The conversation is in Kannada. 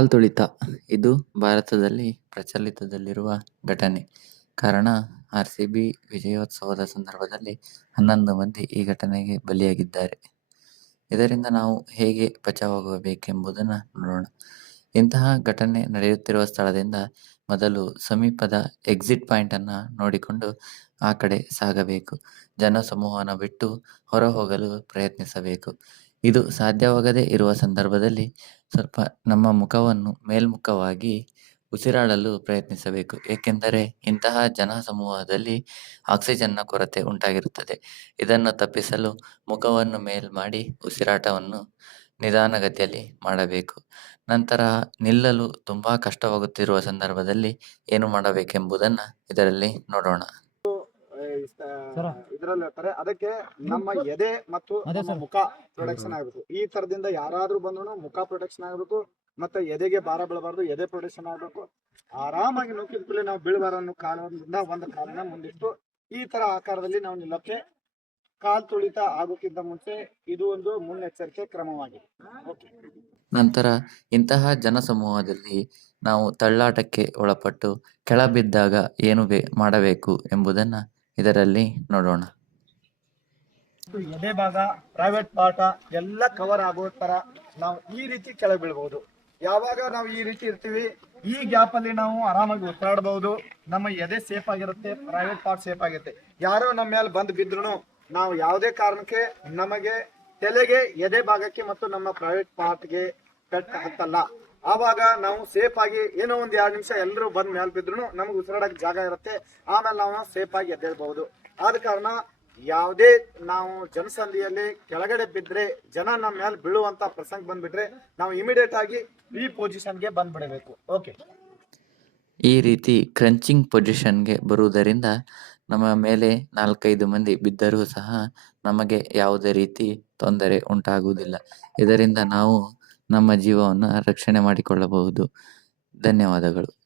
ಕಾಲ್ತುಳಿತ ಇದು ಭಾರತದಲ್ಲಿ ಪ್ರಚಲಿತದಲ್ಲಿರುವ ಘಟನೆ. ಕಾರಣ ಆರ್‌ಸಿಬಿ ವಿಜಯೋತ್ಸವದ ಸಂದರ್ಭದಲ್ಲಿ 11 ಮಂದಿ ಈ ಘಟನೆಗೆ ಬಲಿಯಾಗಿದ್ದಾರೆ. ಇದರಿಂದ ನಾವು ಹೇಗೆ ಬಚಾವಾಗಬೇಕೆಂಬುದನ್ನು ನೋಡೋಣ. ಇಂತಹ ಘಟನೆ ನಡೆಯುತ್ತಿರುವ ಸ್ಥಳದಿಂದ ಮೊದಲು ಸಮೀಪದ ಎಕ್ಸಿಟ್ ಪಾಯಿಂಟ್ ಅನ್ನು ನೋಡಿಕೊಂಡು ಆ ಕಡೆ ಸಾಗಬೇಕು. ಜನಸಮೂಹವನ್ನು ಬಿಟ್ಟು ಹೊರಹೋಗಲು ಪ್ರಯತ್ನಿಸಬೇಕು. ಇದು ಸಾಧ್ಯವಾಗದೇ ಇರುವ ಸಂದರ್ಭದಲ್ಲಿ ಸ್ವಲ್ಪ ನಮ್ಮ ಮುಖವನ್ನು ಮೇಲ್ಮುಖವಾಗಿ ಉಸಿರಾಡಲು ಪ್ರಯತ್ನಿಸಬೇಕು. ಏಕೆಂದರೆ ಇಂತಹ ಜನಸಮೂಹದಲ್ಲಿ ಆಕ್ಸಿಜನ್ನ ಕೊರತೆ ಉಂಟಾಗಿರುತ್ತದೆ. ಇದನ್ನು ತಪ್ಪಿಸಲು ಮುಖವನ್ನು ಮೇಲ್ ಮಾಡಿ ಉಸಿರಾಟವನ್ನು ನಿಧಾನಗತಿಯಲ್ಲಿ ಮಾಡಬೇಕು. ನಂತರ ನಿಲ್ಲಲು ತುಂಬಾ ಕಷ್ಟವಾಗುತ್ತಿರುವ ಸಂದರ್ಭದಲ್ಲಿ ಏನು ಮಾಡಬೇಕೆಂಬುದನ್ನು ಇದರಲ್ಲಿ ನೋಡೋಣ. ಇದರಲ್ಲಿ ಹೇಳ್ತಾರೆ ಅದಕ್ಕೆ ನಮ್ಮ ಎದೆ ಮತ್ತು ನಮ್ಮ ಮುಖ ಪ್ರೊಟೆಕ್ಷನ್ ಆಗಬೇಕು. ಈ ತರದಿಂದ ಯಾರಾದ್ರೂ ಬಂದ್ರು ಮುಖ ಪ್ರೊಟೆಕ್ಷನ್ ಆಗಬೇಕು, ಮತ್ತೆ ಎದೆಗೆ ಭಾರ ಬೀಳಬಾರ್ದು, ಎದೆ ಪ್ರೊಟೆಕ್ಷನ್ ಆಗಬೇಕು. ಆರಾಮಾಗಿ ನುಗ್ಗಿದ ಕೂಡಲೇ ನಾವು ಬೀಳಬಾರ ಅನ್ನೋ ಕಾರಣದಿಂದ ಒಂದು ಕಾಲನ ಮುಂದಿಟ್ಟು ಈ ತರ ಆಕಾರದಲ್ಲಿ ನಾವು ನಿಲ್ಲಕ್ಕೆ ಕಾಲ್ ತುಳಿತ ಆಗೋಕ್ಕಿಂತ ಮುಂಚೆ ಇದು ಒಂದು ಮುನ್ನೆಚ್ಚರಿಕೆ ಕ್ರಮವಾಗಿದೆ. ನಂತರ ಇಂತಹ ಜನಸಮೂಹದಲ್ಲಿ ನಾವು ತಳ್ಳಾಟಕ್ಕೆ ಒಳಪಟ್ಟು ಕೆಳ ಬಿದ್ದಾಗ ಏನು ಮಾಡಬೇಕು ಎಂಬುದನ್ನ ಇದರಲ್ಲಿ ನೋಡೋಣ. ಎದೆ ಭಾಗ, ಪ್ರೈವೇಟ್ ಪಾರ್ಟ್ ಎಲ್ಲ ಕವರ್ ಆಗೋ ತರ ನಾವು ಈ ರೀತಿ ಕೆಳಗೆ ಬೀಳ್ಬಹುದು. ಯಾವಾಗ ನಾವು ಈ ರೀತಿ ಇರ್ತೀವಿ, ಈ ಗ್ಯಾಪ್ ಅಲ್ಲಿ ನಾವು ಆರಾಮಾಗಿ ಉಸಿರಾಡಬಹುದು. ನಮ್ಮ ಎದೆ ಸೇಫ್ ಆಗಿರುತ್ತೆ, ಪ್ರೈವೇಟ್ ಪಾರ್ಟ್ ಸೇಫ್ ಆಗಿರುತ್ತೆ. ಯಾರೋ ನಮ್ಮ ಮೇಲೆ ಬಂದು ಬಿದ್ರು ನಾವು ಯಾವುದೇ ಕಾರಣಕ್ಕೆ ನಮಗೆ ತಲೆಗೆ, ಎದೆ ಭಾಗಕ್ಕೆ ಮತ್ತು ನಮ್ಮ ಪ್ರೈವೇಟ್ ಪಾರ್ಟ್ಗೆ ಪೆಟ್ಟು ಹತ್ತಲ್ಲ. ಆವಾಗ ನಾವು ಸೇಫ್ ಆಗಿ ಏನೋ ಒಂದ್ 2 ನಿಮಿಷ ಎಲ್ಲರೂ ಬಂದ್ ಮೇಲೆ ಬಿದ್ರು ನಮ್ಗೆ ಉಸಿರಾಡಕ್ ಜಾಗ ಇರುತ್ತೆ. ಆಮೇಲೆ ನಾವು ಸೇಫ್ ಆಗಿ ಎದ್ದೇಳ್ಬಹುದು. ಆದ ಕಾರಣ ಯಾವುದೇ ನಾವು ಜನಸಂಧಿಯಲ್ಲಿ ಕೆಳಗಡೆ ಬಿದ್ರೆ, ಜನ ನಮ್ಮ ಮೇಲೆ ಬೀಳುವಂತ ಪ್ರಸಂಗ ಬಂದ್ಬಿಟ್ರೆ ನಾವು ಇಮಿಡಿಯೇಟ್ ಆಗಿ ಈ ಪೊಸಿಷನ್ಗೆ ಬಂದ್ಬಿಡಬೇಕು. ಓಕೆ, ಈ ರೀತಿ ಕ್ರಂಚಿಂಗ್ ಪೊಸಿಷನ್ಗೆ ಬರುವುದರಿಂದ ನಮ್ಮ ಮೇಲೆ 4-5 ಮಂದಿ ಬಿದ್ದರೂ ಸಹ ನಮಗೆ ಯಾವುದೇ ರೀತಿ ತೊಂದರೆ ಉಂಟಾಗುವುದಿಲ್ಲ. ಇದರಿಂದ ನಾವು ನಮ್ಮ ಜೀವವನ್ನು ರಕ್ಷಣೆ ಮಾಡಿಕೊಳ್ಳಬಹುದು. ಧನ್ಯವಾದಗಳು.